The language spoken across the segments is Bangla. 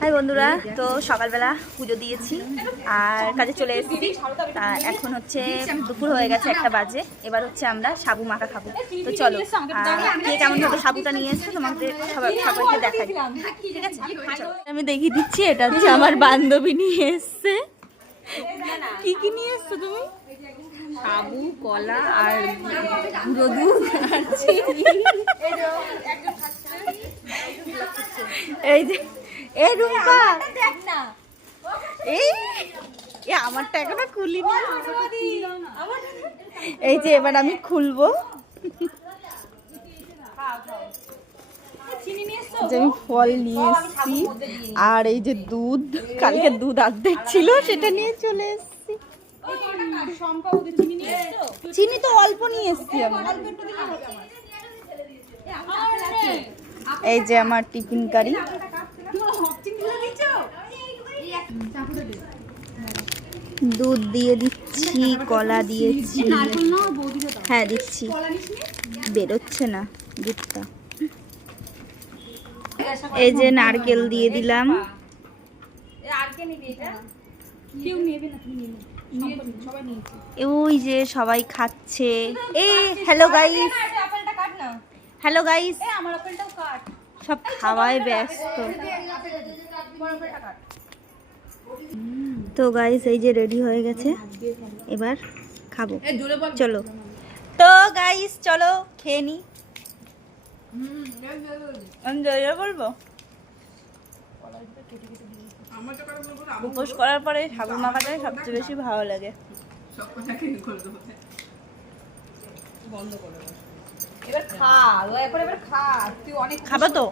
হাই বন্ধুরা, তো সকালবেলা পুজো দিয়েছি আর কাজে চলে এসেছি। তা এখন হচ্ছে দুপুর হয়ে গেছে, 1টা বাজে। এবার হচ্ছে আমরা সাবু মাখা খাবো। তো চলো, কে কেমন ভাবে সাবুটা নিয়ে এসছে তোমাদের সবাইকে দেখাই, ঠিক আছে? আমি দেখিয়ে দিচ্ছি, এটা হচ্ছে আমার বান্ধবী নিয়ে এসছে। কি কি নিয়ে এসছো তুমি? সাবু, কলা আর গুঁড়ো দুধ আর চিনি। এই যে এই রুম্পা, এই আমারটা এখনো খুলিনি। এই যে এবার আমি খুলবো। যে আমি ফল নিয়ে এসছি আর এই যে দুধ, কালকে দুধ অর্ধেক ছিল সেটা নিয়ে চলে এসছি। চিনি তো অল্প নিয়ে এসছি আমি। এই যে আমার টিফিন কারি, দুধ দিয়ে দিচ্ছি, কলা দিয়েছি। হ্যাঁ দিচ্ছি, বেরোচ্ছে না দুধটা। এই যে নারকেল দিয়ে দিলাম। ওই যে সবাই খাচ্ছে। এই হ্যালো গাইস, হ্যালো গাইস, সব খাওয়ায় ব্যস্ত। তো গাইস এই যে রেডি হয়ে গেছে, এবার খাবো। চলো তো গাইস, চলো খেয়ে নি। বলবো উপোস করার পরে সাবু মাখাটাই সবচেয়ে বেশি ভালো লাগে। এবার খা, এবার খা, তুই অনেক খাবা তো?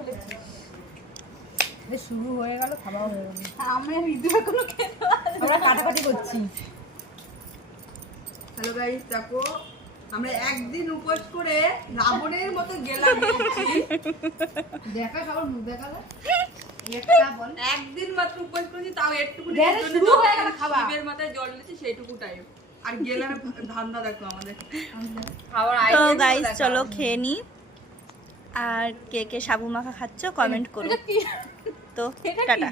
শুরু হয়ে গেল, খাওয়া হয়ে গেল। আমরা ঋতুরা কোনো খেতে পারি, আমরা কাটাকাটি করছি। হ্যালো গাইস, দেখো আমরা একদিন উপোস করে রাবণের মতো গেলাম। দেখা খাবার মুখ দেখালো। একদিন মাত্র উপোস করেছি, তাও একটুকুনি শুরু হয়ে গেল খাওয়া। শিবের মাথায় জল দিয়েছি সেইটুকু টাইম। আর গেলাম ধান্দা দেখো আমাদের। তো গাইস চলো খেয়ে নি। আর কে কে সাবু মাখা খাচ্ছ কমেন্ট করো। তো টাটা।